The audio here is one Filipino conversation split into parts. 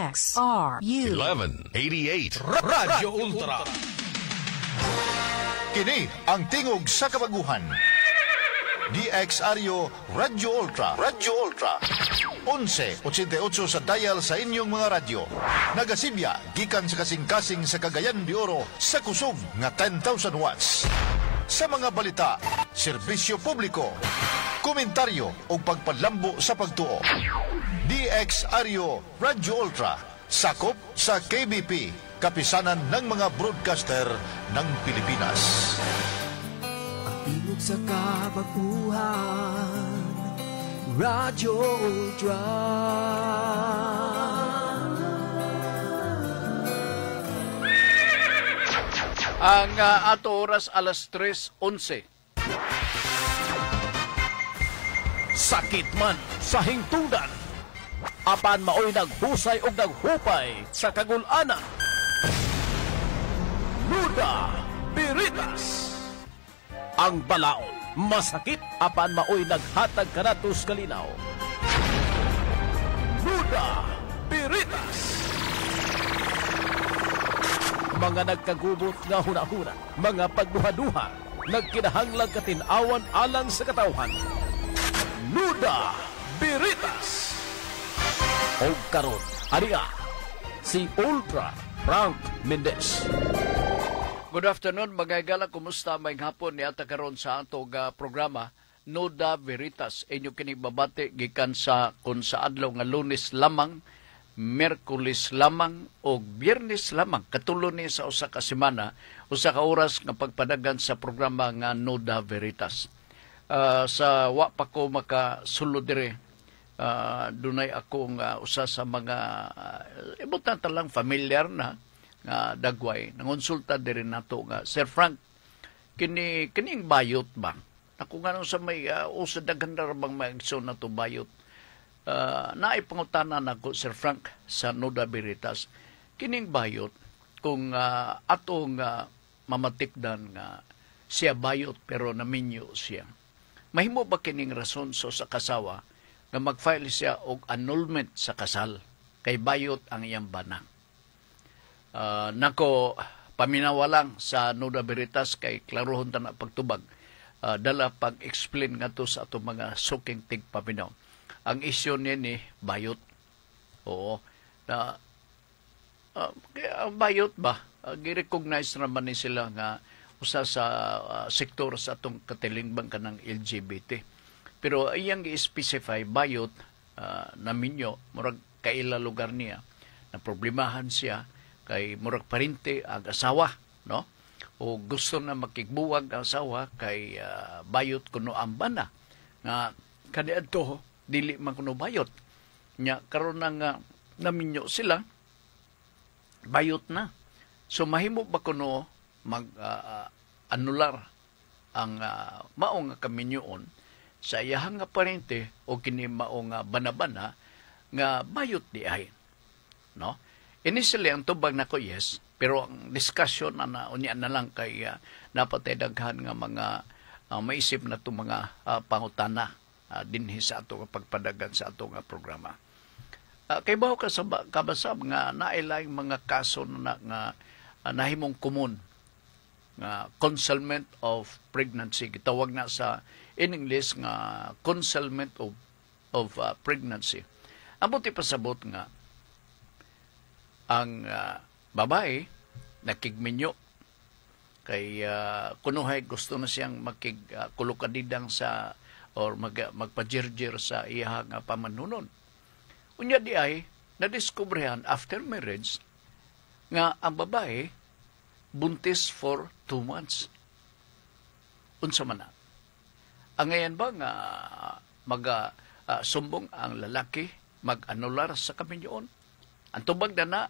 DXRU 1188 Radyo Ultra. Kini ang tingog sa kabaguhan. DXRU Radyo Ultra. Radyo Ultra. 1188 sa dial sa inyong mga radyo. Nagasibya, gikan sa kasing-kasing sa Cagayan de Oro sa kusog nga 10,000 watts. Sa mga balita, serbisyo publiko, komentaryo o pagpalambo sa pagtuo. DXRU Radyo Ultra. Sakop sa KBP, kapisanan ng mga broadcaster ng Pilipinas. Tingog sa kabaguhan, Radyo Ultra. Ang ato oras alas 3:11. Sakit man sa hingtungdan. Apan maoy naghusay og naghupay sa kagul-anan. Nuda Biritas. Ang balaod masakit apan maoy naghatag kanatos kalinaw. Nuda Biritas. Mga nagkagubot nga hunahuna, mga pagduha-duha, nagkinahanglang katinawan alang sa katawhan. Nuda Biritas. O karon, ariya, si Ultra Frank Mendez. Good afternoon, mga igala. Kumusta may hapon ni ata karon sa atong programa Nuda Veritas. Inyo kini babati gikan sa kun sa adlaw nga Lunes lamang, Miyerkules lamang o Biyernes lamang. Katulo ni sa usa ka semana, usa ka oras nga pagpadagan sa programa nga Nuda Veritas. Sa wa pa ko makasulod dire, dunay akong usa sa mga ibutan talang familiar na nga dagway nangonsulta diri nato nga Sir Frank, kining bayot ba ako nga sa may usa daghan ra bang maigsoon nato bayot, naay pangutana nako Sir Frank sa Nuda Veritas, kining bayot kung atong mamatikdan nga siya bayot pero naminyo siya, mahimo ba kining rason so sa kasawa nga mag-file siya og annulment sa kasal kay bayot ang iyang bana? Nako, paminawa lang sa Nuda Veritas kay klarohon ta na pagtubag. Dala pag-explain nga to sa ato mga suking tigpaminaw. Ang isyu ni bayot. Oo. Kaya bayot ba? Gi-recognize naman ni sila nga usa sa sektor sa atong katilingbang kanang LGBT. Pero iyang i-specify bayot naminyo, murag kaila lugar niya, na problemahan siya, kay murag parente ang asawa, no? O gusto na makigbuwag ang asawa kay bayot kuno ang bana. Nga kaniadto dili man kuno bayot. Nya karon nga naminyo sila, bayot na. So mahimo ba kuno mag anular ang maong nga kaminyoon sa iyahang nga parente o kini maong banabana nga bayot di ay, no? Initially ang tubag nako yes, pero ang discussion na unya na lang kay napatay daghan nga mga maisip na to mga pangutana dinhi sa ato nga pagpadagan sa ato nga programa. Kay bawo ka sa kabasab nga nailay mga kaso na nga nahimong common nga concealment of pregnancy, gitawag na sa in English nga concealment of pregnancy. Amot ipasabot nga ang babae nakigminyo kay kunuhay gusto na siyang makigkulukadidang sa or magpajirjir sa iya nga pamanunon. Unya di ay nadiskobrehan after marriage nga ang babae buntis for 2 months. Unsa man na? Ang ngayon ba nga sumbong ang lalaki mag-anular sa kaminyoon? Ang tubag na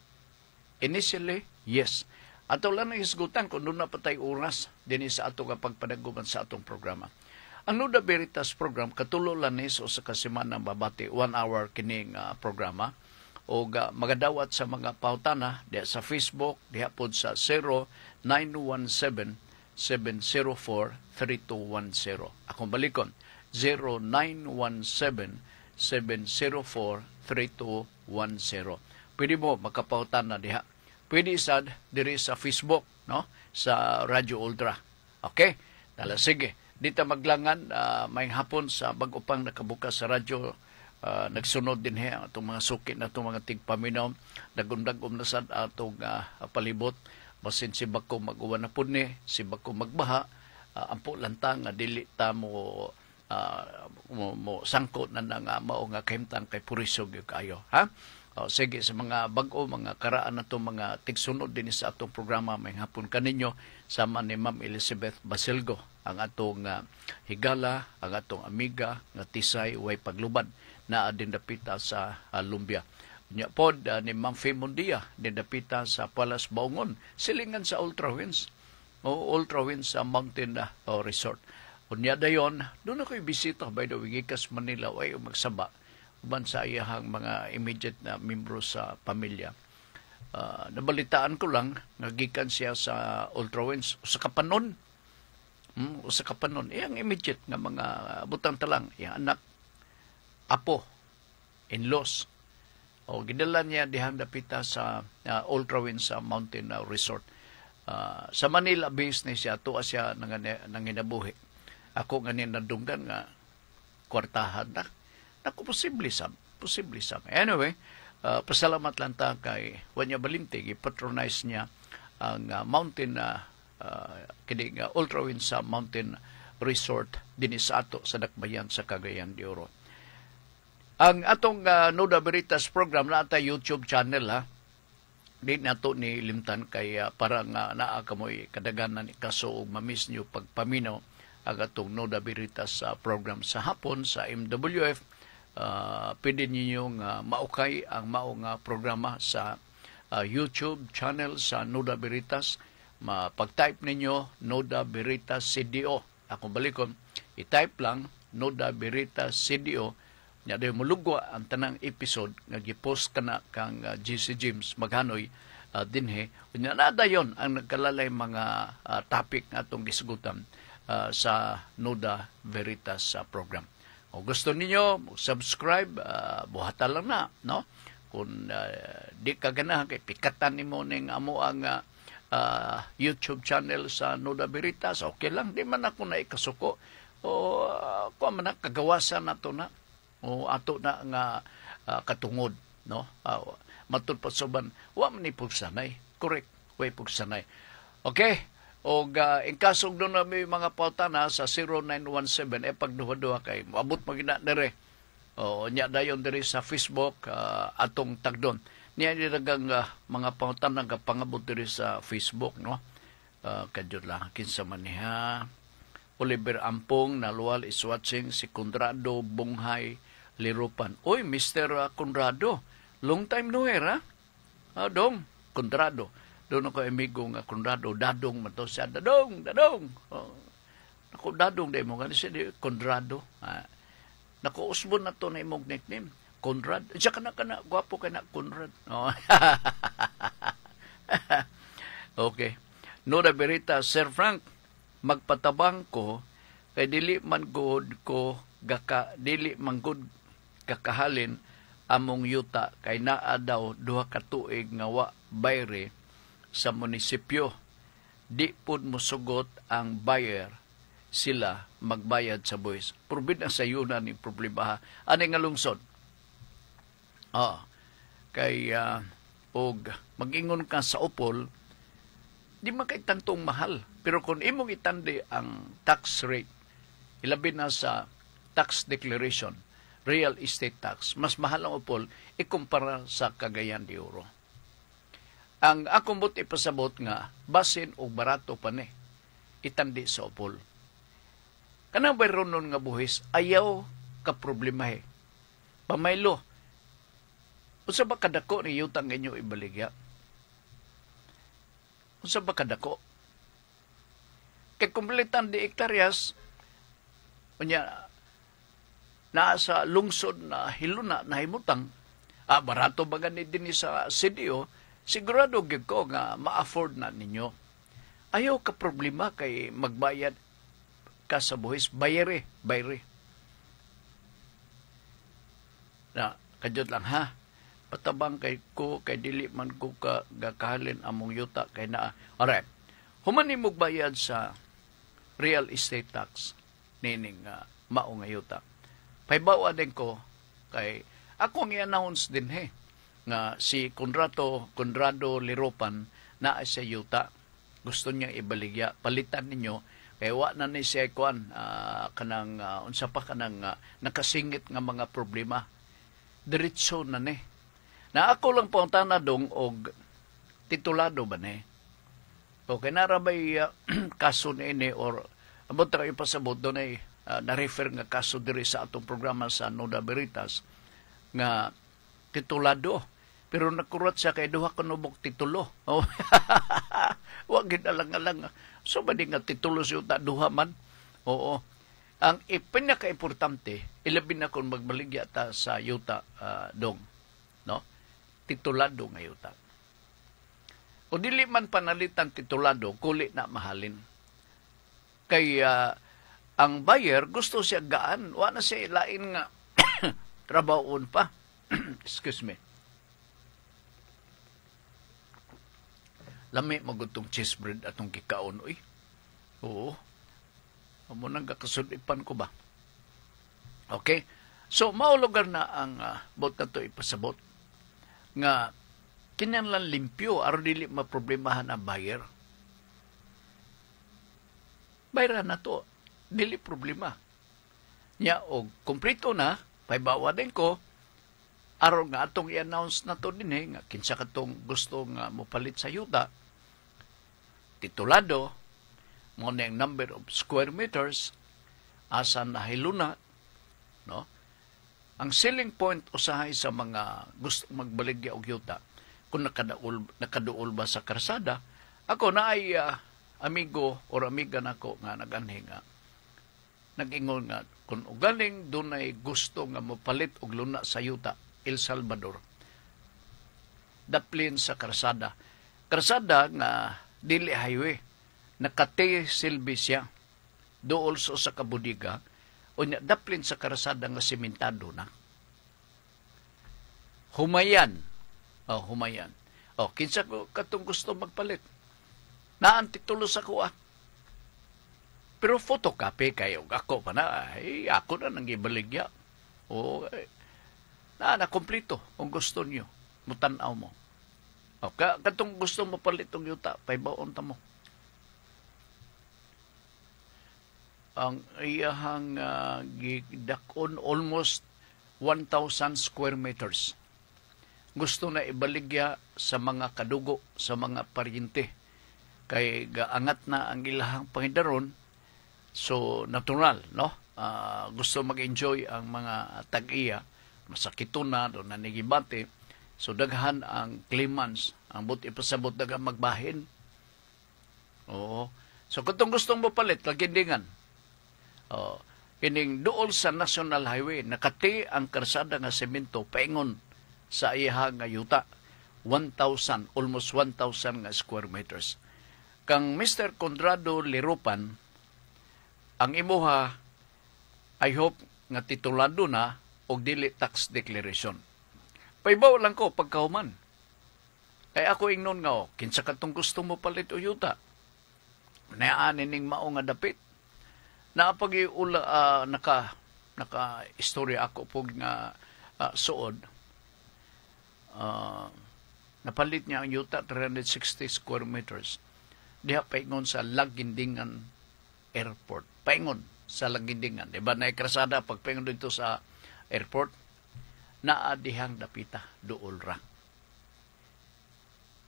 initially, yes. Ato lang ang isgutan kung doon na patay oras din sa ato nga pagpadaguman sa atong programa. Ang Nuda Veritas program, katulo lang so sa kasimana babati, 1 hour kining programa. O magadawat sa mga pautana diha sa Facebook, diha pod sa 0917-704-3210. Akong balikon, 0917-704-3210. pwede mo makapahutan na diha. Pwede sad diri sa Facebook, no? Sa Radio Ultra. Okay? Tala, sige. Dito maglangan, may hapon sa bag-upang nakabukas sa radyo. Nagsunod din ang itong mga suki na itong mga tigpaminaw. Nagundagom na sad atong palibot. Basin si Bako mag-uwan na po ni, si Bako magbaha. Ampo lantang nga dili ta mo sangkot na nga mao nga kahimtang kay purisog yung kayo. Ha? Sige, sa mga bag-o, mga karaan na itong mga tigsunod din sa atong programa, may hapon kaninyo, sama ni Ma'am Elizabeth Basilgo, ang atong higala, ang atong amiga, nga tisay, way paglubad, na dindapita sa Lumbia. Nya pod ni Ma'am Faye Mundia, dindapita sa Palas Baungon, silingan sa Ultra Winds, Ultra Winds Mountain Resort. Unya dayon, doon ako'y bisita, by the way, gikas Manila, ay magsaba, uban sa iyahang mga immediate na membro sa pamilya. Nabalitaan ko lang, nagikan siya sa Ultra Winds, sa kapanon, iyang immediate nga mga butang talang, iyang anak, apo, in-laws, o gidala niya dihang dapita sa Ultra Winds Mountain Resort. Sa Manila base na siya, tuwa siya nanginabuhi. Ako nga nadunggan nga kwartahan na. Naku, posible sam. Anyway, pasalamat lang ta kay Wanya Balintig, i-patronize niya ang mountain kini nga Ultra Winds Mountain Resort din sa ato sa Dakbayan sa Cagayan de Oro. Ang atong Nuda Veritas program na ata YouTube channel, ha. Di nato ni limtan kay para nga naa kamoy kadaganan ni kaso og mamiss nyo pagpaminaw ang atong Nuda Veritas program sa hapon sa MWF. Pwede ninyong maukay ang maong programa sa YouTube channel sa Nuda Veritas. Pag-type ninyo Nuda Veritas CDO. Akong balikon, i-type lang Nuda Veritas CDO. Nya dayon mulugwa ang tanang episode nga gipost kana kang GC James Maghanoy dinhe. Unya na dayon ang nagkalalay mga topic nga atong gisgutan sa Nuda Veritas program. Kung gusto ninyo subscribe, buhata lang na, no? Kung di ka ganahan kay pikatan nimo ning amo ang YouTube channel sa Nuda Veritas, okay lang, di man ako na ikasuko o kuha man na kagawasan nato na o ato na nga katungod, no? Matud pa suban wa man ni pugsanay, correct, way pugsanay. Okay, o in kasong doon na may mga pautana sa 0917 pagduha-duha kay moabot magina dere. O nya dayon diri sa Facebook atong tagdon. Niya diragang mga pautana nga pangabot diri sa Facebook, no? Kadyo lang kinsa man niya. Oliver Ampong Nalual is watching, si Conrado Bunghay Lirupan. Oy, Mr. Conrado, long time no here, ha? Dong, Conrado. Doon ako amigo nga Conrado, dadong man to siya. Dadong! Oh. Naku, dadong na mo. Ganun siya, Conrado. Naku, usbon na to na imong nickname. Conrad. Siya ka na, gwapo ka na, Conrad. Oh. Okay. Nuda Veritas, Sir Frank, magpatabang ko, kay dili man good kakahalin among yuta, kay naa daw 2 ka tuig nga wa bayre sa munisipyo. Di pud mosugot ang buyer, sila magbayad sa buwis. Probid ang sayunan ni problema. Ano nga lungsod? Kay og mag-ingon ka sa upol, di man kay tantong mahal. Pero kung imong itandi ang tax rate, ilabi na sa tax declaration, real estate tax, mas mahal ang upol ikumpara sa Cagayan de Oro. Ang akong buti pasabot nga, basin o barato pa ni, itandi sa upol. Kanang bayron nun nga buhis, ayaw ka problemahe. Pamaylo, unsa ba kadako ni yutang inyo ibaligya? Unsa ba kadako? Kay kumpletan di hektaryas, unya, naa sa lungsod na hiluna na himutang, barato ba ganit din sa CDO, sigurado gyud ko nga ma-afford na ninyo. Ayaw ka problema kay magbayad ka sa buhis, bayre. Na, kadyot lang ha. patabang kay ko kay dili man ko ka gakahalin among yuta kay naa. Alright. Human nimog bayad sa real estate tax nining mao nga yuta. Paybawa din ko kay akong i-announce din nga si Conrado Liropan na sa yuta. Gusto niya ibaligya, palitan ninyo kay wa na ni siya kuan kanang unsa pa kanang nakasingit nga mga problema. Diretso na ni. Na ako lang po ang tanadong og titulado ba ni? Okay, narabay kaso ni ini or abot na kayo pasabot doon ay na-refer nga kaso diri sa atong programa sa Nuda Veritas nga titulado. Pero nakurat siya kay duha kanubok titulo. Oh. Wa gid alang-alang. So ba di nga titulo siya ta duha man? Oo. Ang pinaka-importante, ilabi na kung magbaligya ta sa yuta dong. No? Titulado nga yuta. O dili man panalitan titulado, kuli na mahalin. Kaya ang buyer gusto siya gaan. Wa na siya ilain nga trabahoon pa. Excuse me. Lami magutong cheese bread atong kikaon, oy. Oo. Amo nang kakasudipan ko ba? Okay? So, mao lugar na ang bot na to ipasabot. Nga, kinahanglan limpyo, aron dili maproblemahan ang buyer. Bayaran na to. Dili problema. Nya, o kumplito na, paybawa din ko, aron nga atong i-announce na to din nga kinsa katong gusto nga mopalit sa yuta, titulado, mo na yung number of square meters, asa na hiluna, no? Ang selling point usahay sa mga gusto magbaligya og yuta, kung nakaduol ba sa karsada, ako na ay amigo or amiga nako nga naganhi nga, nag-ingon nga, kung ugaling dunay gusto nga mopalit og luna sa yuta, El Salvador, daplin sa karsada. Karsada nga dili highway, nakate silbi siya, dool sa kabudiga, o niya daplin sa karsada nga simentado na. Humayan. Humayan. Kinsa ko katong gusto magpalit. Naan titulo sa kuha. Pero photocopy kayo. Ako pa na, ako na nang ibaligya. Na kompleto kung gusto niyo. Mutanaw mo. Katong gusto mo palit ang yuta, paybaon ta mo. Ang iyahang gidakon almost 1,000 square meters. Gusto na ibaligya sa mga kadugo, sa mga paryente. Kay gaangat na ang ilahang pangidaron, so natural, no? Gusto mag-enjoy ang mga tag-iya, masakito na, doon na nagibate. So daghan ang claimants, ang buti pasabot dagang magbahin. Oo. So kung gustong mo palit, lagindingan. Kining dool sa National Highway, nakati ang karsada nga semento, paingon sa iya nga yuta. 1,000, almost 1,000 nga square meters. Kang Mr. Conrado Liropan, ang imuha, I hope nga titulado na og dili tax declaration. Paibaw lang ko pagkahuman. Ay ako ingnon nga, kinsa katong gusto mo palit o yuta. Naanin ning mao nga dapit. Naapag-iula, naka-istorya ako po nga suod. Napalit niya ang yuta, 360 square meters. Diha paingon sa Lagindingan Airport. Paingon sa Lagindingan. Diba naikrasada pag paingon dito sa airport, naadihang dapita, dool ra.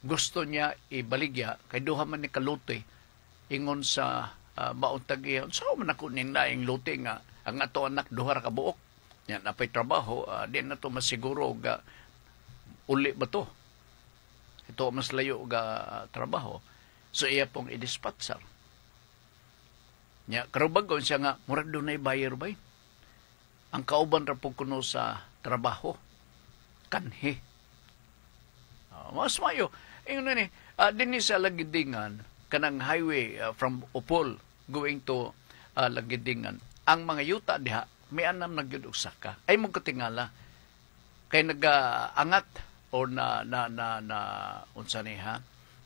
Gusto niya ibaligya, kay duha man ni kaluti, ingon sa mauntag iyon. So, man ako ning laing luti nga, ang ato anak duha ra ka buok. Yan, napay trabaho, di na to masiguro ga uli ba to? Ito mas layo ga trabaho. So, iya pong i-dispatcher. Nya, karubagon siya nga, murag doon na buyer ba? Ang kauban ra po kuno sa trabaho, kanhi. Mas mayo. Ingon ni, din sa Lagidingan, kanang highway from Upol going to Lagidingan. Ang mga yuta diha, may anam nagyud og saka. Ay mong katingala. Kay nag-angat or na unsa ni ha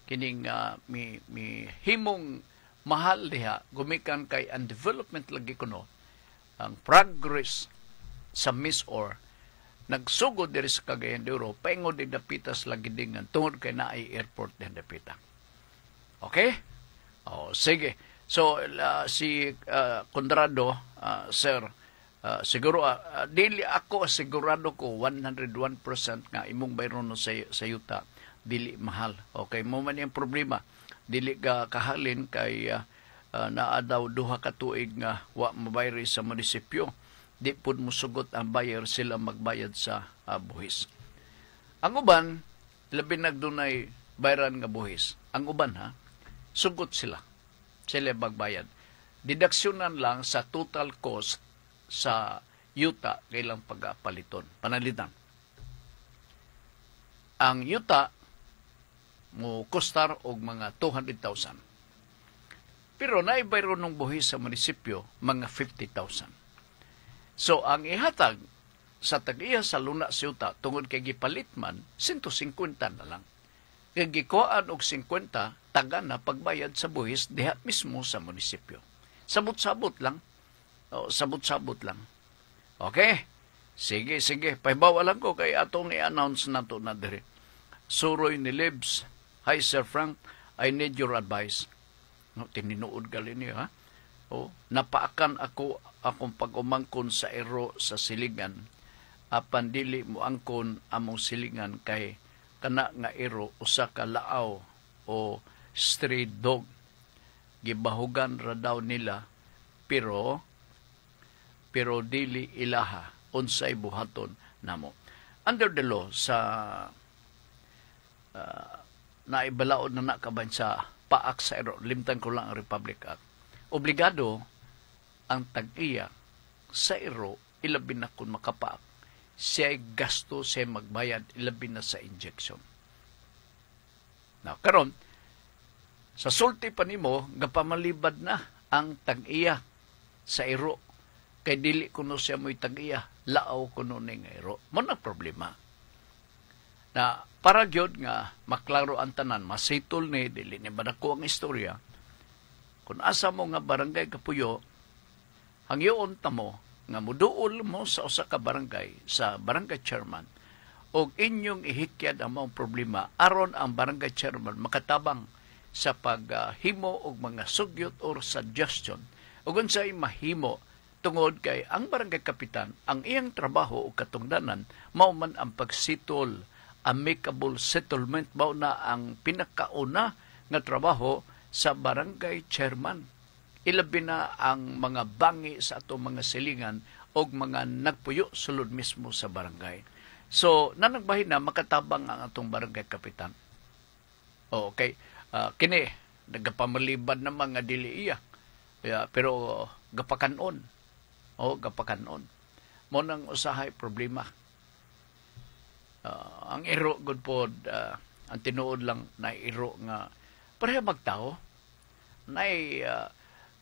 kining mi himong mahal diha gumikan kay ang development lagi kuno ang progress sa Miss-or nagsugod diri sa Cagayan de Oro paingon din dapitas lagi dingan tungod kay naay airport din dapita. Okay? Sige. So si Conrado, sir, siguro dili ako sigurado ko 101% nga imong bayron sa yuta dili mahal. Okay, mo man yung problema. Dili ka kahalin kay naa daw duha ka tuig nga wa mabayri sa munisipyo. Di pud musugot ang buyer sila magbayad sa buhis. Ang uban labi nagdunay bayaran nga buhis. Ang uban sugot sila. Sila magbayad. Didaksyonan lang sa total cost sa yuta kailang pagpaliton, panalitan. Ang yuta mo kostar og mga 200,000. Pero naibayro ng buhis sa munisipyo mga 50,000. So ang ihatag sa tag-iya sa luna sa yuta tungod kay gipalit man 150 na lang. Kay gikuhaan og 50 taga na pagbayad sa buhis diha mismo sa munisipyo. Sabot-sabot lang. Sabot-sabot lang. Okay? Sige. Pahibawa lang ko kay atong i-announce na to na diri. Suroy ni Libs. Hi, Sir Frank. I need your advice. Tininuod gali niya, napaakan ako akong pag-umangkon sa ero sa silingan. Apan dili mo angkon among silingan kay kana nga ero usa ka laaw o stray dog. Gibahugan ra daw nila pero dili ilaha unsay buhaton namo. Under the law sa naibalaod na nakaban sa paak sa ero, limtan ko lang ang Republic Act. Obligado ang tag-iya sa ero ilabi na kung makapaak. Siya'y gasto, siya'y magbayad, ilabi na sa injection. Now, karon sa sulti pa nimo gapamalibad na ang tag-iya sa ero. Kay dili kuno siya mo'y tag-iya, laaw kuno ning ero. Mo na problema. Na para gyud nga maklaro ang tanan, masitol ni dili ni badako ang istorya. Kung asa mo nga barangay Kapuyo, hangyoon ta mo nga muduol mo sa usa ka barangay, sa barangay chairman, og inyong ihikyad ang mga problema aron ang barangay chairman makatabang sa paghimo og mga sugyot or suggestion ug unsay mahimo tungod kay ang barangay kapitan ang iyang trabaho o katungdanan mao man ang pagsitol, amicable settlement mao na ang pinakauna nga trabaho sa barangay chairman. Ilabi na ang mga bangi sa atong mga silingan o mga nagpuyo sulod mismo sa barangay. So, nanagbahin na makatabang ang atong barangay kapitan. Okay. Kini, nagapamalibad na mga dili iya. Pero gapakanon. Gapakanon. Mo nang usahay problema. Ang iro, good po, ang tinuod lang na iro nga pareha magtao.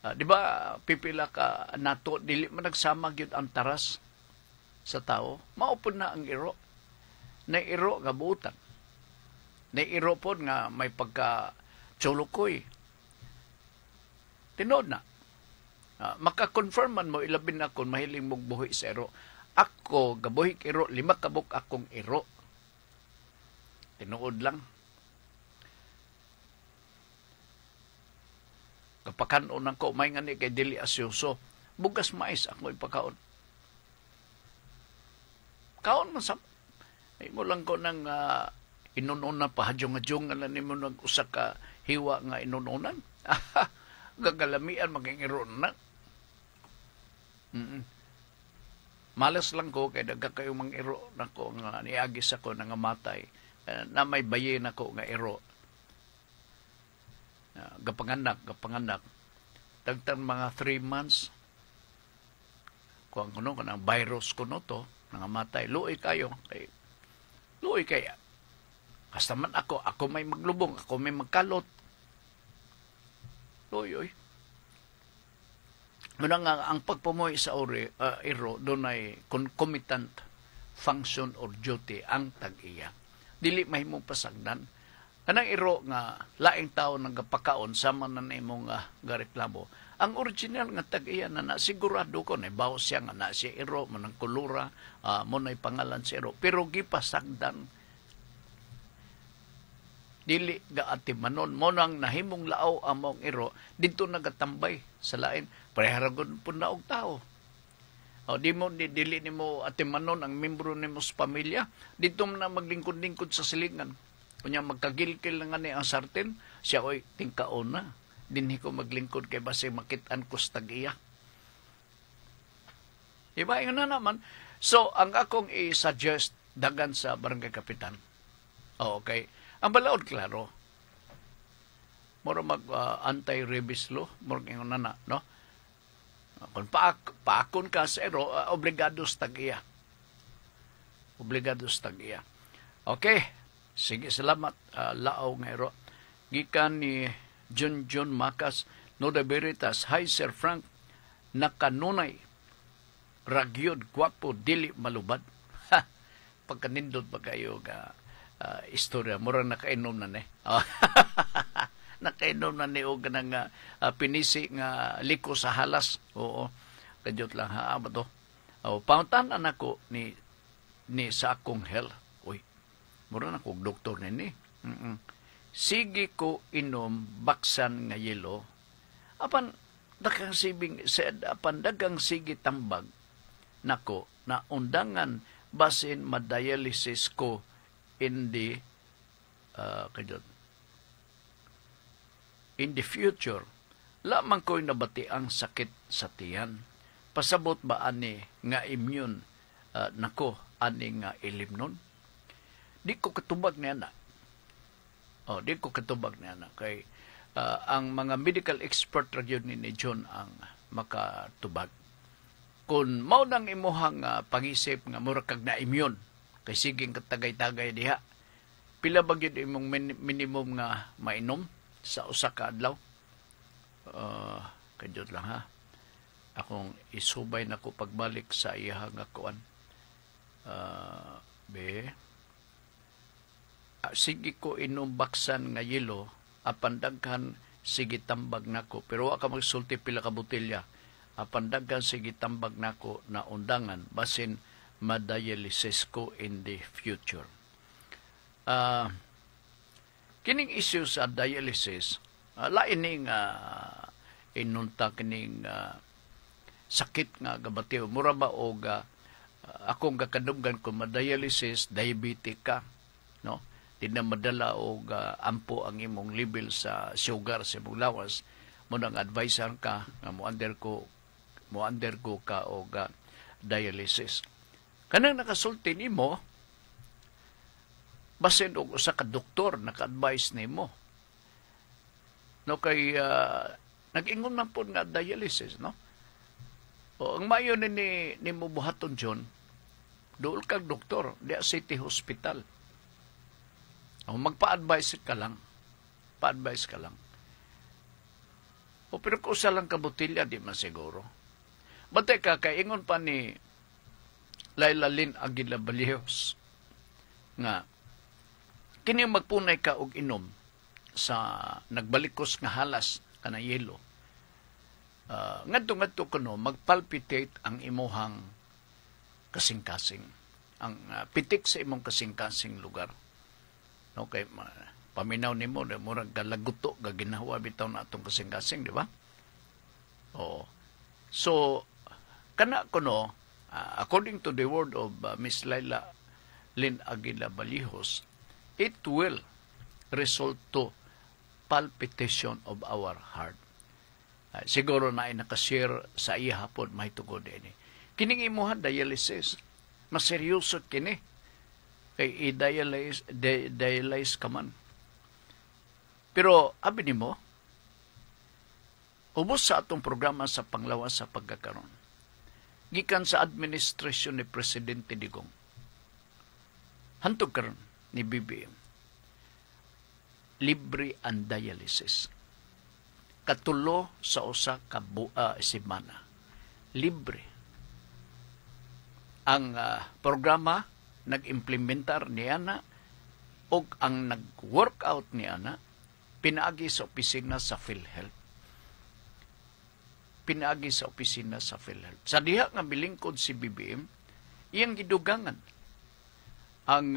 Di ba pipila ka nato dili man nagsama gyud ang taras sa tao, maupod na ang iro. Na iro nga buutan. Na iro po nga may pagka chulukoy. Tinod na. Maka-confirman mo ilabin na kung mahiling mong buhi sa iro. Ako gabuhi iro 5 kabuk akong iro. Tinuod lang. Kapakanon ko, may nga ni kay dili asyoso. Bugas mais ako ipakaon. Kaon man sa... Ay mo lang ko nang inununan pa, hadyong-hadyong nga lang mo nag-usa ka hiwa nga inununan. Gagalamian, magingiro na. Malas lang ko, kaya daga kayo mang iro na ko, nga niagis ako nga matay, na may bayin ako nga iro. Gapanganak. Tagtan mga 3 months, kung ano, kanang virus kuno to, nangamatay, luoy kayo, luoy kaya. Hasta man ako may maglubong, ako may magkalot. Luoy. Muna nga, ang pagpamoy sa iro, doon ay concomitant function or duty ang tag-iya. dili mahimong pasagdan. Kanang iro nga laing tao nagapakaon sama na imong gareklamo. Ang original nga tag-iya na sigurado ko na bawo siya nga na siya iro manang kulura mo na pangalan si iro pero gipasagdan dili ga atimanon mo nang nahimong lao among iro dito nagatambay sa lain pareharagon pud na og tao. O di mo dili nimo atimanon ang membro nimo sa pamilya dito na maglingkod-lingkod sa silingan. Kunya magkagilkil na nga ni ang sartin, siya oy tingkaon na. Dinhi ko maglingkod kay base makitaan ko sa tag-iya. Iba yun na naman. So, ang akong i-suggest, dagan sa barangay kapitan. Okay. Ang balaod, klaro. Mura mag-anti-rabies law. Mura yung nana, no? Kung paakon ka sa ero, obligado sa tag-iya. Obligado sa tag-iya. Okay. Sige, salamat. Lao nga ero. Gikan ni John Macas, Nuda Veritas, Hi Sir Frank, nakanunay, ragyod, gwapo, dili malubad. Ha! Pagkanindot ba kayo ga istorya, murang nakainom na nakainom na ni o ganang pinisi nga liko sa halas. Oo, kadyot lang ha, ba to? Pauntanan ako ni sa akong health. Mura na kong doktor nini. Sige ko inom baksan nga yelo. Apan dagang sige tambag nako na undangan basin ma-dialysis ko in the future. Lamang ko'y nabati ang sakit sa tiyan. Pasabot ba ani nga immune nako ani nga ilimnon? Di ko katubag niya na. Di ko katubag niya na. Kay ang mga medical expert radyon ni John ang makatubag. Kung mao nang imuhang pangisip nga mura kag na immune, kay siging katagay-tagay diha, pila ba gyud imong minimum nga mainom sa usa ka adlaw? Kadyot lang ha. Akong isubay na ko pagbalik sa iya nga kuan. Sige ko inom baksan nga yelo, apan daghan sige tambag nako. Pero wa ka magsulti pila ka botelya. Apan daghan sige tambag nako na undangan basin ma-dialysis ko in the future. Kining issue sa dialysis, lain ning inunta kining sakit nga gabatiw. Mura ba o akong kakadunggan ko ma-dialysis, diabetic ka, no? Di na madala o ampo ang imong level sa sugar sa imong lawas, mo nang adviser ka nga mo undergo ka o dialysis. Kanang nakasulti nimo basin og usa ka doktor naka-advise nimo. No kay nag-ingon man pud nga dialysis, no? O ang mayo ni mo buhaton John, duol kag doktor, di City Hospital. O magpa-advise ka lang. Pa-advise ka lang. O pero kung usa lang ka botilya, di man siguro. Batay ka, kaingon pa ni Laila Lynn Aguila Balihos nga kini magpunay ka og inom sa nagbalikos nga halas kana yelo. Ngadto kuno magpalpitate ang imuhang kasing-kasing. Ang pitik sa imong kasing-kasing lugar. Okay, paminaw nimo na murag galaguto ga ginawa bitaw na atong kasing-kasing, di ba? Oo. So kana kuno according to the word of Miss Laila Lynn Aguila Balihos, it will result to palpitation of our heart. Siguro na ay nakashare sa iya hapon may tugod ini. Kining imuha dialysis, maseryoso kini. Kay i-dialyze ka man. Pero abi nimo, ubos sa atong programa sa panglawas sa pagkakaroon. Gikan sa administrasyon ni Presidente Digong. Hantog karon ni BBM. Libre ang dialysis. Katulo sa usa ka semana. Libre. Ang programa nag-implementar niya na o ang nag-workout ni ana pinaagi sa opisina sa PhilHealth. Pinaagi sa opisina sa PhilHealth. Sa diha nga bilingkod si BBM, iyang gidugangan ang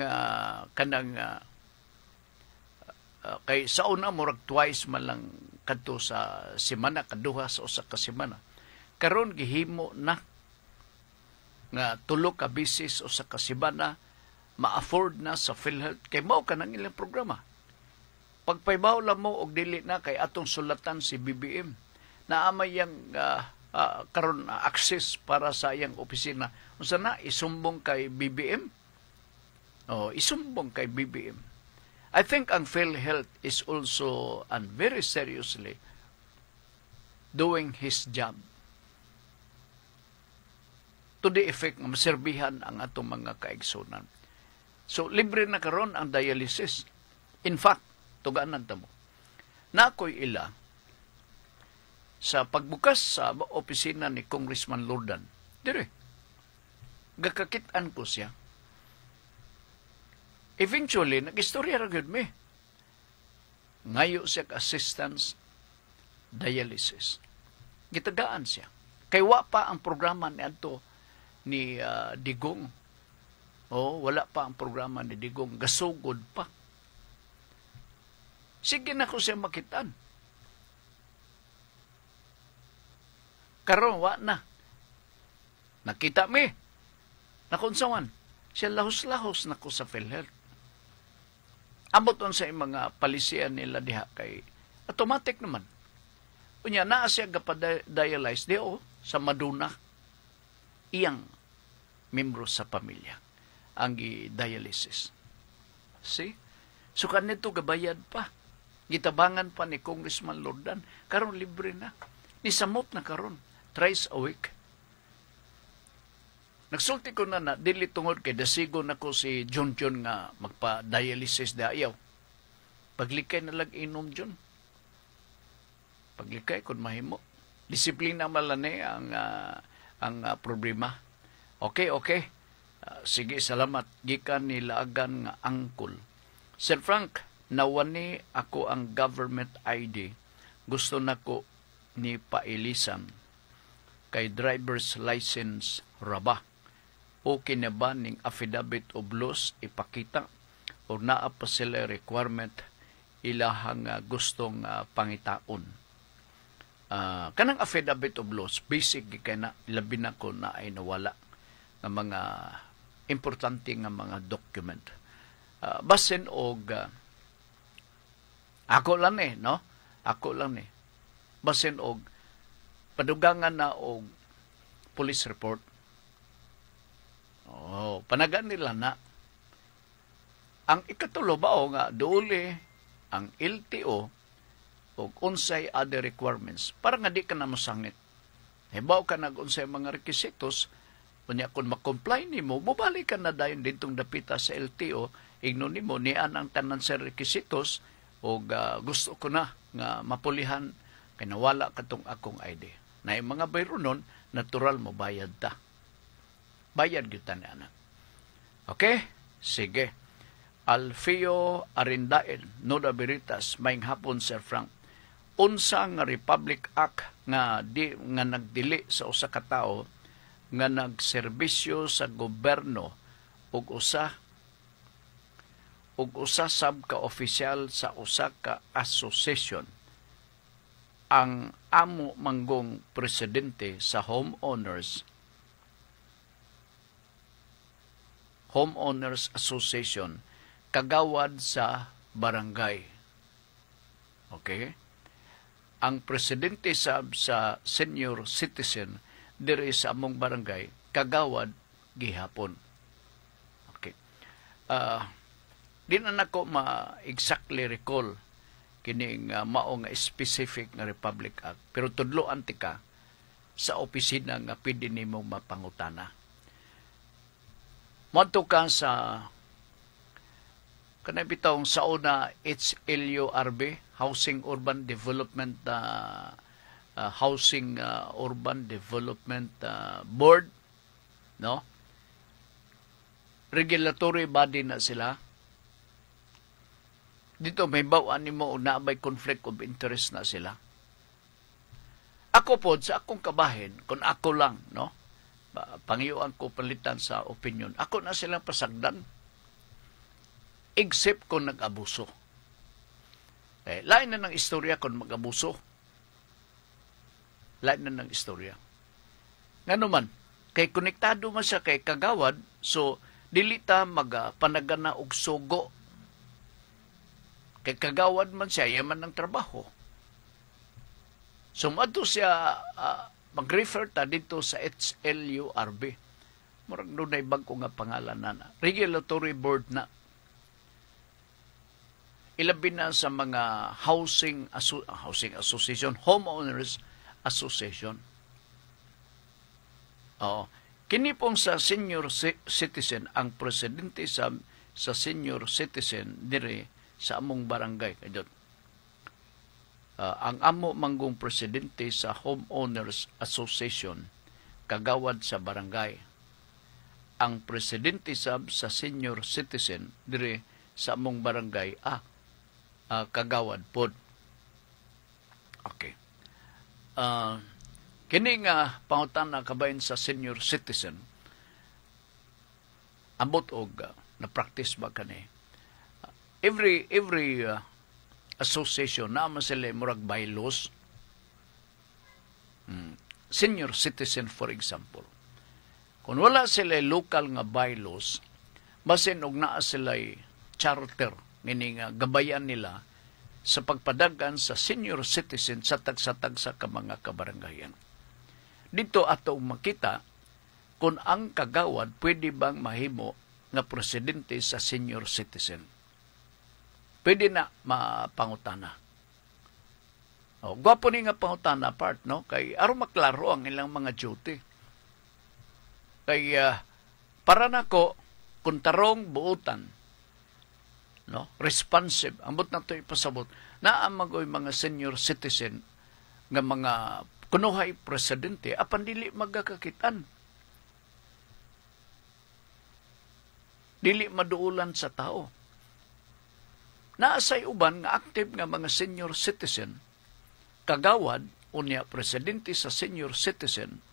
kay sa una murag twice man lang kadto sa semana, kaduha sa usa ka semana. Karon gihimo na nga tulo ka bisis usa ka semana ma-afford na sa PhilHealth kay mao kanang ilang programa. Pagpaybaw lang mo og dili na kay atong sulatan si BBM na amay yang karon access para sa iyang opisina. Unsa na isumbong kay BBM? Isumbong kay BBM. I think ang PhilHealth is also and very seriously doing his job to the effect nga maserbihan ang atong mga kaigsunan. So, libre na karon ang dialysis. In fact, tuganan ta mo. Nakoy ila sa pagbukas sa opisina ni Congressman Lordan. Dire, gakakitaan ko siya. Eventually, nag-istorya ra gyud mi. Ngayo siya assistance dialysis. Gitagaan siya. Kay wa pa ang programa ni adto ni Digong. Wala pa ang programa ni Digong. Gasugod pa. Sige na ko siya makitaan. Karon wa na. Nakita mi. Nakunsawan. Siya lahos-lahos na ko sa PhilHealth. Amot on sa mga palisian nila diha kay automatic naman. Unya naa siya gapa-dialyze sa maduna iyang membro sa pamilya ang dialysis. See? So kanito gabayad pa. Gitabangan pa ni Congressman Lordan. Karon libre na. Nisamot na karon. Thrice a week. Nagsulti ko na dili tungod kay dasigo na ko si John nga magpa-dialysis dayaw. Paglikay na lang inom John. Paglikay kung mahimo. Disiplina malane ang problema. Okay. Sige, salamat. Gikan ni Laagan nga angkol. Sir Frank, nawani ako ang government ID. Gusto na ko ni pailisan kay driver's license raba. Okay na ba ning affidavit of loss ipakita o naa pa sila requirement ilahang gustong pangitaon. Kanang affidavit of loss, basic kay na labi na ko na ay nawala ng mga importante nga mga document. Basin og ako lang no? Ako lang basin og padugangan na og police report. Panagan nila na. Ang ikatulo bao nga doole ang LTO o unsay other requirements para nga di ka na masangit. Hibaw ka nag-unsay mga requisitos, kunya kung makomply nimo, mubalik ka na dayon dintong dapita sa LTO, igno nimo nian ang tanan sa requisitos o gusto ko na nga mapulihan kay nawala katong akong ID. Na yung mga bayro nun, natural mo bayad ta. Bayad gyud ta ni anak. Okay? Sige. Alfio Arindael, Noda Veritas, maing hapon Sir Frank. Unsa nga Republic Act nga nagdili sa usa ka tawo nga nagserbisyo sa gobyerno ug usa sab ka opisyal sa usa ka association ang amo manggong presidente sa Homeowners Association kagawad sa barangay. Okay? Ang presidente sa senior citizen diri sa among barangay kagawad gihapon. Okay. Di na nako ma-exactly recall kining mao nga specific nga Republic Act. Pero tudloan ti ka sa opisina nga pwede nimo mapangutana. Madto ka sa kanay bitawng sa una HLURB, Housing Urban Development Urban Development Board, no? Regulatory body na sila. dito may bawaan nimo o naabay conflict of interest na sila. Ako po, sa akong kabahin, kung ako lang, no, pangiuan ko palitan sa opinion, ako na silang pasagdan, except kung nag-abuso. Lain na ng istorya kung mag-abuso. Lain na ng istorya. Nga naman, kay konektado man siya kay kagawad, so dilita magpanagana og sugo. Kay kagawad man siya, yaman ng trabaho. So madto siya mag-refer ta dito sa HLURB. Murag dunay bag-o nga pangalan na. Regulatory Board na. Ilabi na sa mga housing association, homeowners association. Kini pong sa senior citizen, ang presidente sa senior citizen dire sa among barangay. Ang amo manggong presidente sa homeowners association, kagawad sa barangay. Ang presidente sa senior citizen dire sa among barangay, kagawad pod. Okay. Kini nga pangutana kabayan sa senior citizen, ambot og na-practice ba kani? Every association naman sila murag bylaws. Senior citizen, for example. Kung wala sila local nga bylaws, basin og naa sila charter, meaning gabayan nila sa pagpadagan sa senior citizen sa tagsa-tagsa ka mga kabarangayan. Dito atong makita kung ang kagawad pwede bang mahimo nga presidente sa senior citizen. Pwede na mapangutana. Gwapo ni nga pangutana part, no? Kay aron maklaro ang ilang mga duty. Kay para nako kung tarong buutan, no? Responsive, ambot na to ipasabot. Naamagoy mga senior citizen nga mga kunuhay presidente apan dili magakakitan. Dili maduulan sa tao. Naasay uban nga active nga mga senior citizen, kagawad unya presidente sa senior citizen,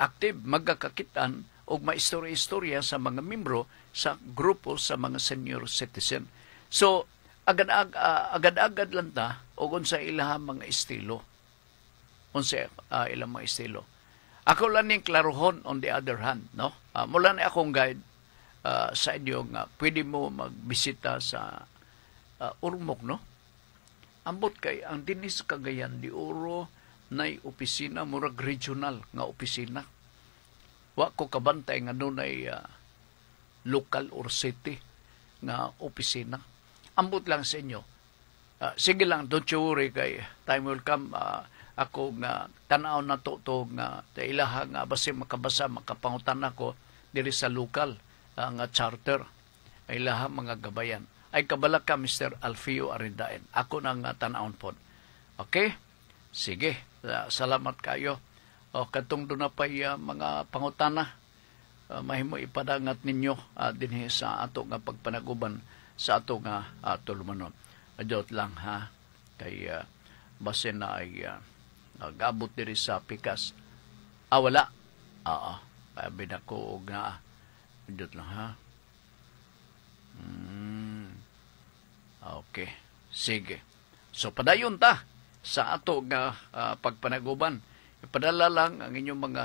active magakakitan og maistorya-istorya sa mga membro sa grupo sa mga senior citizen. So agad-agad lang ta og unsa ilang mga estilo. Unsa ilang mga estilo. Ako lang ning klarohon on the other hand, no? Mula na akong guide sa inyo nga pwede mo magbisita sa Urmok, no? Ambot kay ang dinis Cagayan de Oro nay opisina murag regional nga opisina. Wa ko kabantay nga nunay local or city nga opisina. Ambot lang sa inyo. Sige lang, don't you worry kay time will come. Ako nga tanaw na to nga ilaha nga basi makabasa makapangutan ako diri sa local nga charter. Ilaha mga gabayan. Ay kabala ka, Mr. Alfio Arindain. Ako nang tanawon po. Okay? Sige. Salamat kayo. Katong doon na pa mga pangutana, mahimo ipadangat ninyo dinhi sa ato nga pagpanaguban sa ato nga tulumanon. Adot lang ha. Kay basin na ay gabot diri sa pikas. Wala. Sabi na ko nga. Adot lang ha. Okay. Sige. So, padayon ta sa ato nga pagpanaguban. Ipadala lang ang inyong mga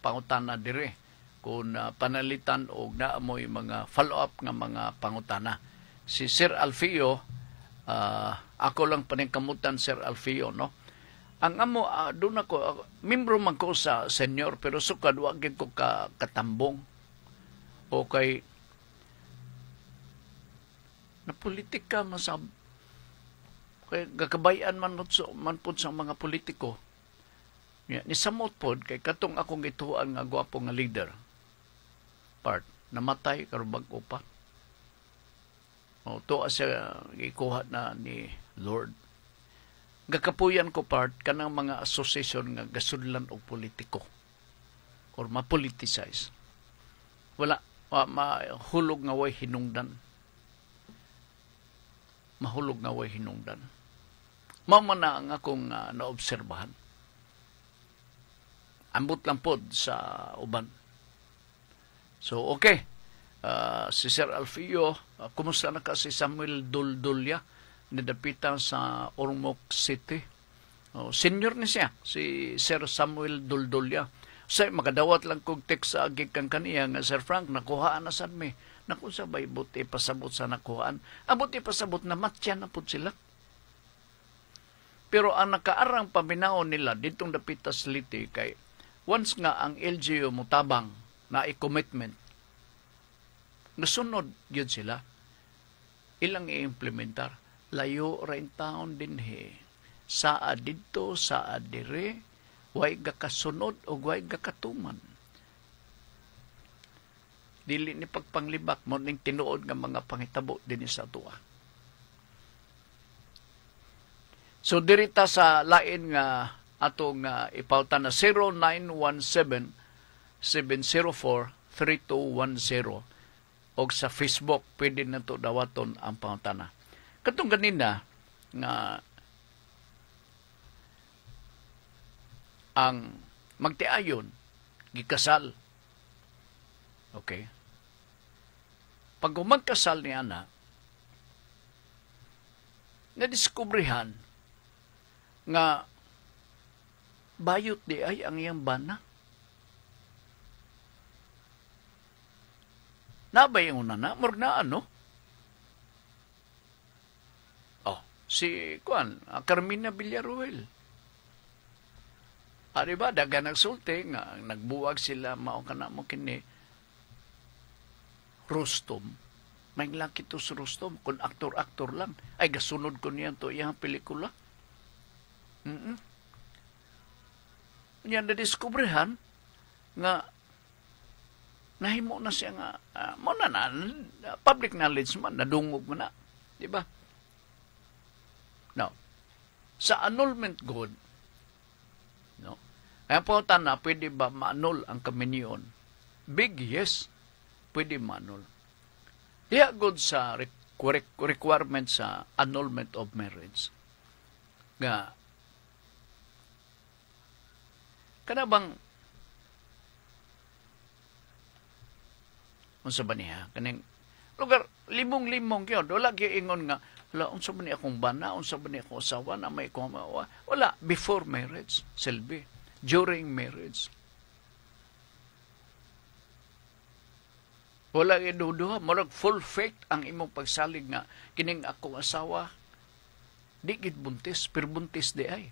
pangutana dire kung panalitan o naamoy mga follow-up nga mga pangutana. Si Sir Alfio, ako lang paningkamutan Sir Alfio, no? Ang amo, doon ako, membro man ko sa senior, pero sukad, wag ko katambong. Okay. Na politika masab kay gakabayan man po sa mga politiko. Ni samot pod kay katong akong gituan nga gwapo nga leader. Part namatay karon bag-o pa. To siya gikuha na ni Lord. Gakapuyan ko part kanang mga association nga gasudlan og politiko or ma-politicize. Wala mahulog nga way hinungdan. mahulog nga way hinungdan. Mao man na ang akong naobserbahan. Ambot lang pod sa uban. So, okay. Si Sir Alfio, kumusta na ka si Samuel Duldulya? Nadapitan sa Ormoc City. Senior ni siya, si Sir Samuel Duldulya. Say, makadawat lang kong text sa agig kang kaniya nga, Sir Frank, nakuhaan na sad me. Naku, sabay, buti pasabot sa nakuhaan. Buti pasabot na matya na po sila. Pero ang nakaarang paminaon nila ditong dapita sa Liti kay once nga ang LGU mutabang na i-commitment, nasunod yun sila, ilang i-implementar. Layo rin taon din Saa dito, saa dire, way gakasunod o way gakatuman. Dili ni pagpanglibak mo ning tinuod nga mga pangitabo din sa tuwa. So dirita sa lain nga atong ipauta na 0917-704-3210 o sa Facebook pwede na to dawaton ang pautana. Katong ganina nga ang magtiayon gikasal. Okay? Pag magkasal ni ana, nadiskubrihan nga bayot di ay ang iyang bana. Nabay yung unana, murag na ano? Si Carmina Villaruel. Diba, daga nagsulti nga, nagbuwag sila, mao ka na mo kini Rustom. May laki to si Rustom, kung aktor-aktor lang. Ay, gasunod ko niyan to iyang pelikula. Yan na-discoveryhan nga nahimo na siya nga public knowledge man, nadungog mo na. Diba? Now, sa annulment god, no? Kaya po na, pwede ba ma-annul ang kaminyon? Big yes, pwede ma-annul. Diya god sa requirement sa annulment of marriage. Nga, kanabang unsa ba niya kaning lugar limong-limong gyud wala gyud ingon nga wala unsa ba ni akong bana unsa ba ni akong asawa na may kumawa wala before marriage silbi during marriage wala iduduha murag full faith ang imong pagsalig nga kining akong asawa di gid buntis pero buntis di ay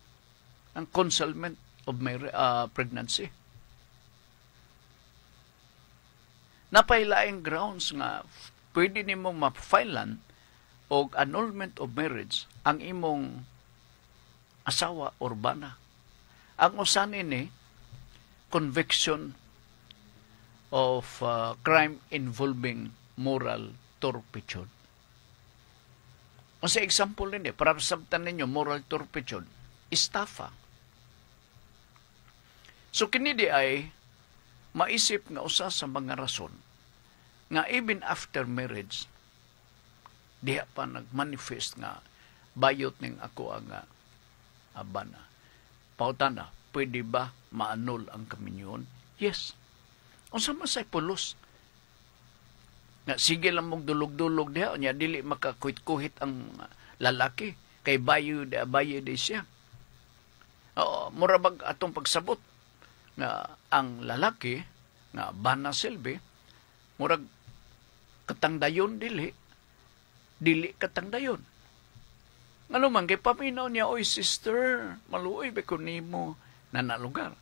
ang concealment of pregnancy. Napailaing grounds nga pwede nimong ma-filean o annulment of marriage ang imong asawa or bana. Ang usan ini conviction of crime involving moral turpitude. O sa example nini, para sabtan ninyo moral turpitude, estafa. So kini di ay maisip nga usa sa mga rason nga even after marriage diha pa nagmanifest nga bayot ning ako ang abana. Pautana, pwede ba ma-annul ang kaminyon? Yes. Unsa man say pulos? Nga sige lang mong dulog-dulog diha nya dili makakuhit-kuhit ang lalaki kay bayo di siya. Mura bag atong pagsabot nga ang lalaki nga bana silbi murag katangdayon dili katangdayon ngano man kay paminaw niya oy sister maluoy ba ko nimo na nalugar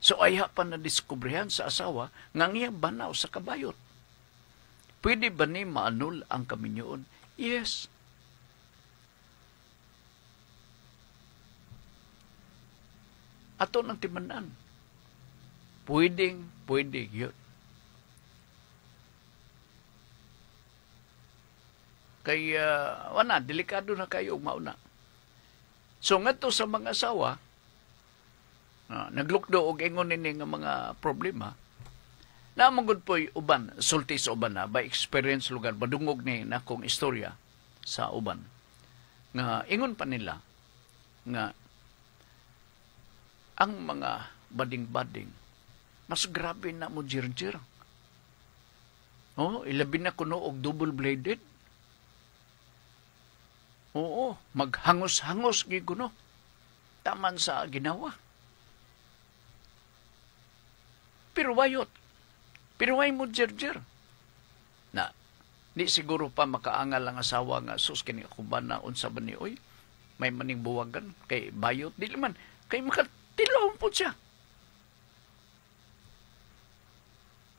so ayha pa na diskubrehan sa asawa nga ngiyang banaw sa kabayot pwede ba ni maanul ang kaminyoon yes. Ato ng timanan. Pwede yun. Kaya, delikado na kayo mauna. So, nga to sa mga asawa, naglukdo og ingon nini nga mga problema, Naamagod po uban, sulti sa uban na, by experience lugar, badungog ni na kong istorya sa uban. Nga, ingon pa nila, nga, ang mga bading-bading, mas grabe na mo jir-jir. Ilabi na kuno og double-bladed. Oo, maghangos-hangos giguno. Taman sa ginawa. Pero wayot. Pero way mo jer-jer. Na, di siguro pa makaangal ang asawa nga sus kini akuban na unsa ba ni oy. May maning buwagan kay bayot di man kay makatilaw po siya.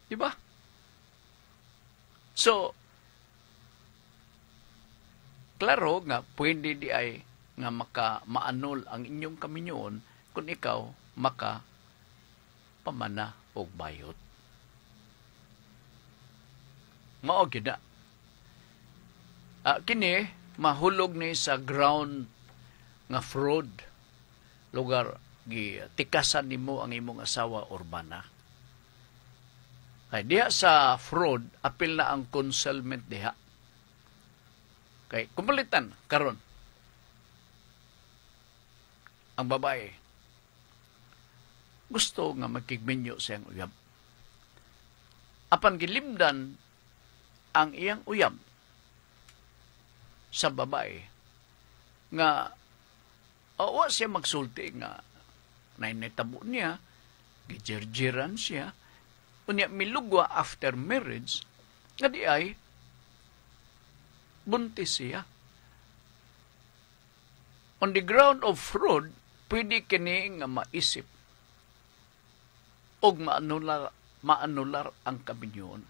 Di ba? So, klaro nga pwede di ay nga maanol ang inyong kaminyoon kung ikaw pamana og bayot. Mao gid na. Kini mahulog ni sa ground nga fraud lugar tikasan nimo ang imong asawa urbana. Kay diha sa fraud apil na ang concealment diha. Kay kumpalitan karon ang babae gusto nga magkigminyo siyang uyab. Apan gilimdan ang iyang uyab sa babae nga awa siya magsulti nga nainitabo niya, gijirjiran siya, unya milugwa after marriage nga di ay buntis siya. On the ground of fraud, pwede kini nga maisip og maanular ang kaminyoon.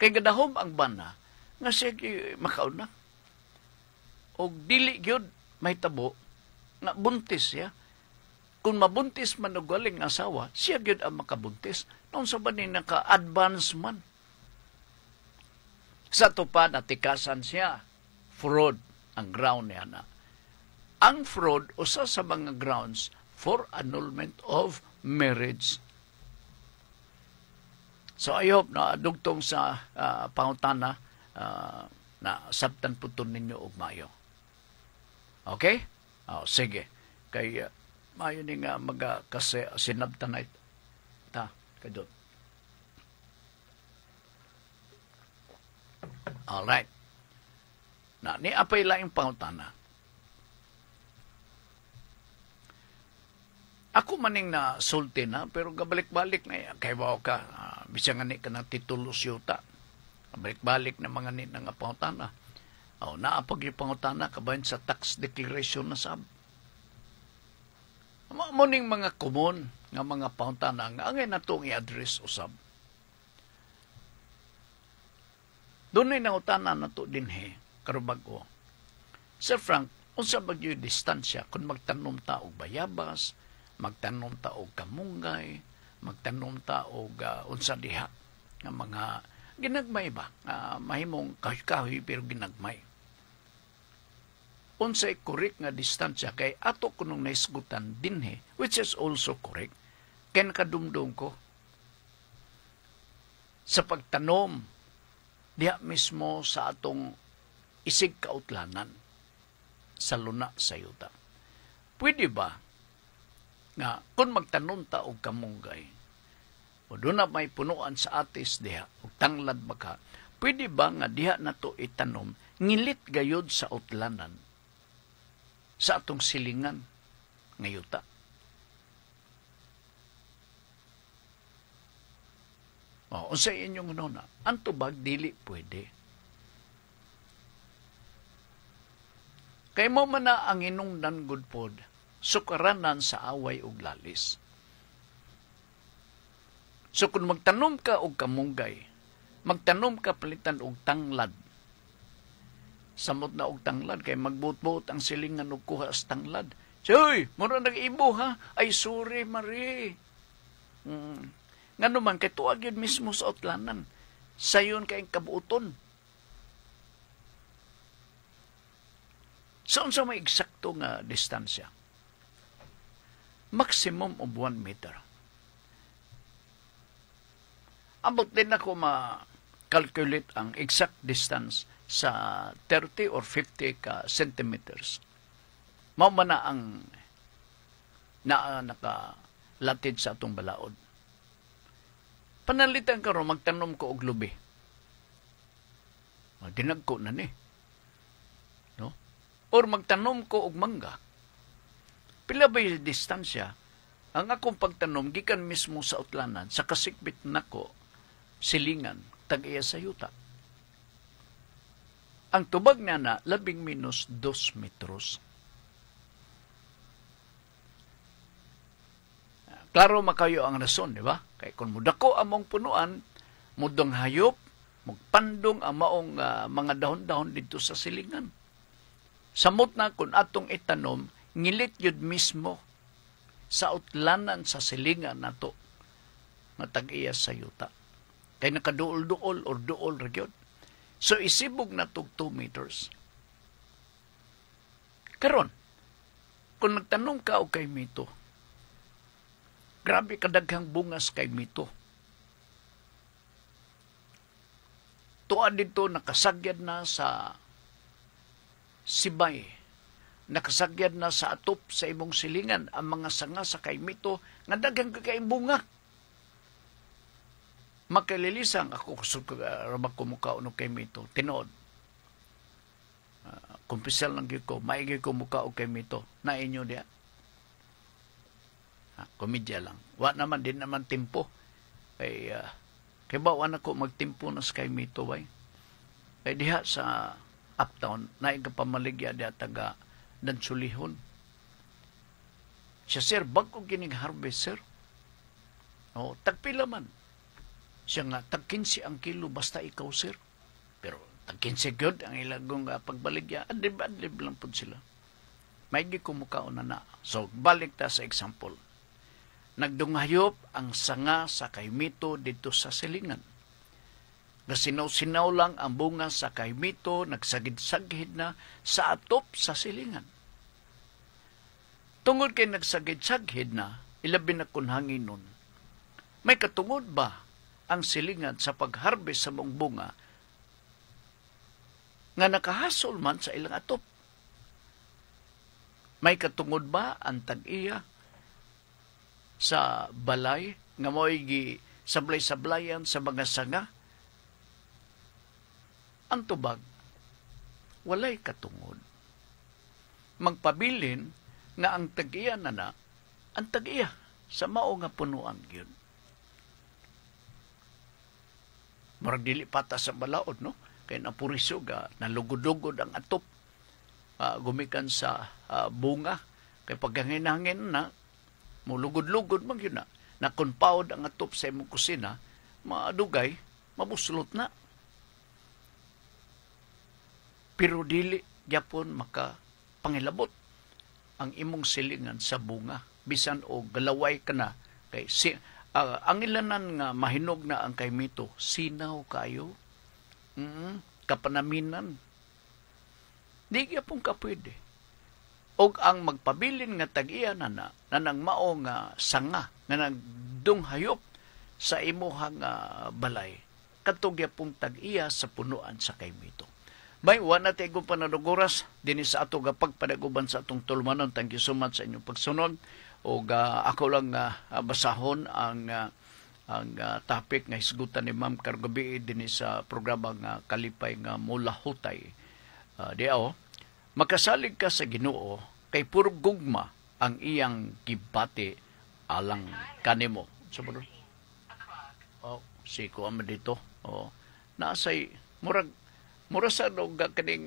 Kay gadahom ang bana nga siya makauna. Og dili gyud may tabo nga buntis siya. Kung mabuntis man og galing asawa, siya gyud ang makabuntis. Noon sa banin naka-advance man. Sa tupa natikasan siya. Fraud ang ground niya na. Ang fraud usa sa mga grounds for annulment of marriage. So I hope na dugtong sa pangutana na sabtan puton ninyo og mayo. Okay? Sige. Kay mayo ni nga kasi sinabtan na ta kadot. Alright. Na ni apay laing pangutana. Ako maning na sulti na, pero gabalik-balik na yan. Kaya ba ka, bisang nga ka na titulos yuta. Gabalik-balik na mga ni nga pangutana. Naapag yung pangutana, kabayan sa tax declaration na sab. Muning mga common nga mga pangutana, nga angay na itong i-address usab. Doon ay nangutana na ito din karubag ko. Sir Frank, unsa ba yung distansya kung magtanom ta og bayabas, magtanom ta og kamunggay, magtanom ta og unsa diha nga mga ginagmay ba? Mahimong kahoy-kahoy pero ginagmay. Unsay correct nga distansya kay ato kunong naisgutan dinhi, which is also correct. Kaya nakadumdum ko sa pagtanom diha mismo sa atong isig kautlanan sa luna sa yuta. Pwede ba nga kung magtanom ta og kamunggay o doon na may punuan sa atis diha o tanglad baka, pwede ba nga diha na to itanom ngilit gayod sa utlanan sa atong silingan ngayuta? Unsa inyong nuna? Ang tubag dili pwede. Kay mo man na ang inungdan good pod sukaranan sa away ug lalis. So kung magtanom ka og kamunggay, magtanom ka palitan og tanglad. Samot na og tanglad kay magbuot-buot ang silingan og kuha sa tanglad. Soy, mura nag-ibo ha? Ay sorry Marie. Ngano man kay tuag yun mismo sa utlanan. Sayon kay kabuuton. Saan sa may eksakto nga distansya? Maximum of 1 meter. Ambot din ako ma-calculate ang exact distance sa 30 or 50 ka centimeters. Mao man na ang nakalatid sa atong balaod. Panalitan karon magtanom ko og lubi. Dinagko na ni. No? Or magtanom ko og mangga. Pila ba yung distansya? Ang akong pagtanom gikan mismo sa utlanan, sa kasikbit nako silingan tag-iya sa yuta. Ang tubag na 12 metros. Klaro makayo ang rason, di ba? Kay kung mudako among punuan, mudong hayop, magpandong ang maong mga dahon-dahon dito sa silingan. Samot na kung atong itanom, ngilit yun mismo sa utlanan sa silingan nato nga tag-iya sa yuta. Kay nakaduol-duol or duol ra gyud. So isibog na tog 2 meters. Karon, kung nagtanong ka o kay mito, grabe kadaghang bungas kay mito. Tuad dito nakasagyad na sa sibay, nakasagyad na sa atop sa imong silingan ang mga sanga sa kay mito nga daghang kakaing bunga. Makalilisang ako kusog rabak ko mukha uno kay mito. Tinood. Kumpisal lang ko, maigi ko mukha o kay mito. Na inyo diya. Komedya lang. Wa naman din naman timpo. Kay bawa na ko magtimpo na sa kay mito bay. Kay diha sa uptown, naiga pamaligya diha taga Dansulihon. Siya, sir, bago gining harvest, sir. O, tagpila man. Siya nga, tag 15 ang kilo, basta ikaw, sir. Pero, tag 15 good, ang ilagong pagbaligya, adlib-adlib lang po sila. May gikumukaon na. So, balik ta sa example. Nagdungayop ang sanga sa kaymito dito sa silingan. Nasinaw-sinaw lang ang bunga sa kaymito, nagsagid-sagid na sa atop sa silingan. Tungod kay nagsagid-sagid na, ilabi na kun hanginon. May katungod ba ang silingan sa pag-harvest sa mong bunga nga nakahasol man sa ilang atop? May katungod ba ang tag-iya sa balay nga mo'y sablay-sablayan sa mga sanga? Ang tubag, walay katungod. Magpabilin nga ang tag-iya na ang tag-iya sa mao nga punuan yun. Marag dili pata sa balaod, no? Kaya napuriso ga, nalugod-lugod ang atop. Gumikan sa bunga. Kaya paghangin-hangin na, mulugod-lugod man yun na. Nakunpaod ang atop sa imong kusina, maadugay, mabuslot na. Pero dili gyapon makapangilabot ang imong silingan sa bunga. Bisan o galaway ka na. Kay, ang ilanan nga mahinog na ang kaymito, sinaw kayo. Kapanaminan. Di gyapon ka pwede. Og ang magpabilin nga tag-iya na nang mao nga sanga, na nagdunghayop sa imuhang balay, katong gyapon tag-iya sa punuan sa kaymito. May wala tayo panaduguras din sa ato pagpadaguban sa atong tulmanon. Thank you so much sa inyong pagsunod. O ako lang basahon ang topic nga hisgutan ni Ma'am kargabi din sa programa nga kalipay nga mula hutay. Makasalig ka sa Ginoo kay puro gugma ang iyang gibati alang kanimo. Sabado. Siko ama dito. Naasay mura sa dog kaning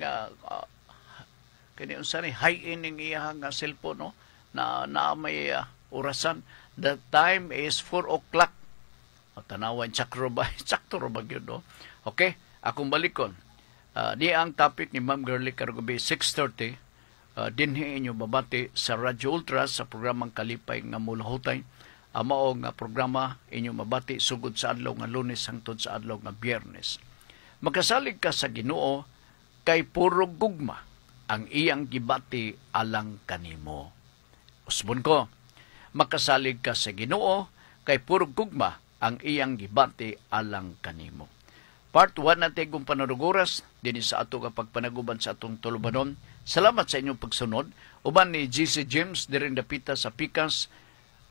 kani unsani high-end ning iyang cellphone, no? na may orasan. The time is 4 o'clock. Tanawan sakto ba yun, no? Okay, akong balikon. Di ang topic ni Ma'am Girlie kargabi 6:30. Dinhi inyo babati sa Radyo Ultra sa programang Kalipay nga Mulahutay. Mao nga programa inyo mabati sugod sa adlaw nga Lunes hangtod sa adlaw nga Biyernes. Makasalig ka sa Ginoo kay puro gugma ang iyang gibati alang kanimo. Usbon ko, makasalig ka sa Ginoo kay puro gugma ang iyang gibati alang kanimo. Part 1 natin kung panaruguras din sa ato kapag panaguban sa atong tulubanon. Salamat sa inyong pagsunod. Uban ni GC James diring dapita sa Pikas,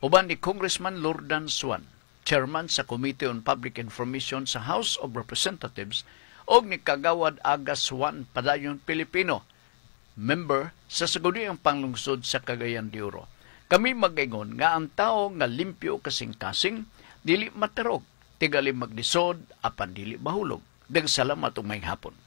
uban ni Congressman Lordan Swan, Chairman sa Committee on Public Information sa House of Representatives, o ni Kagawad Agas Swan Padayon Pilipino, member sa Saguniang Panglungsod sa Cagayan de Oro. Kami mag-ingon nga ang tao nga limpyo kasing-kasing, dili matarog, tigali maglisod, apan dili bahulog. Daghang salamat ug maayong hapon.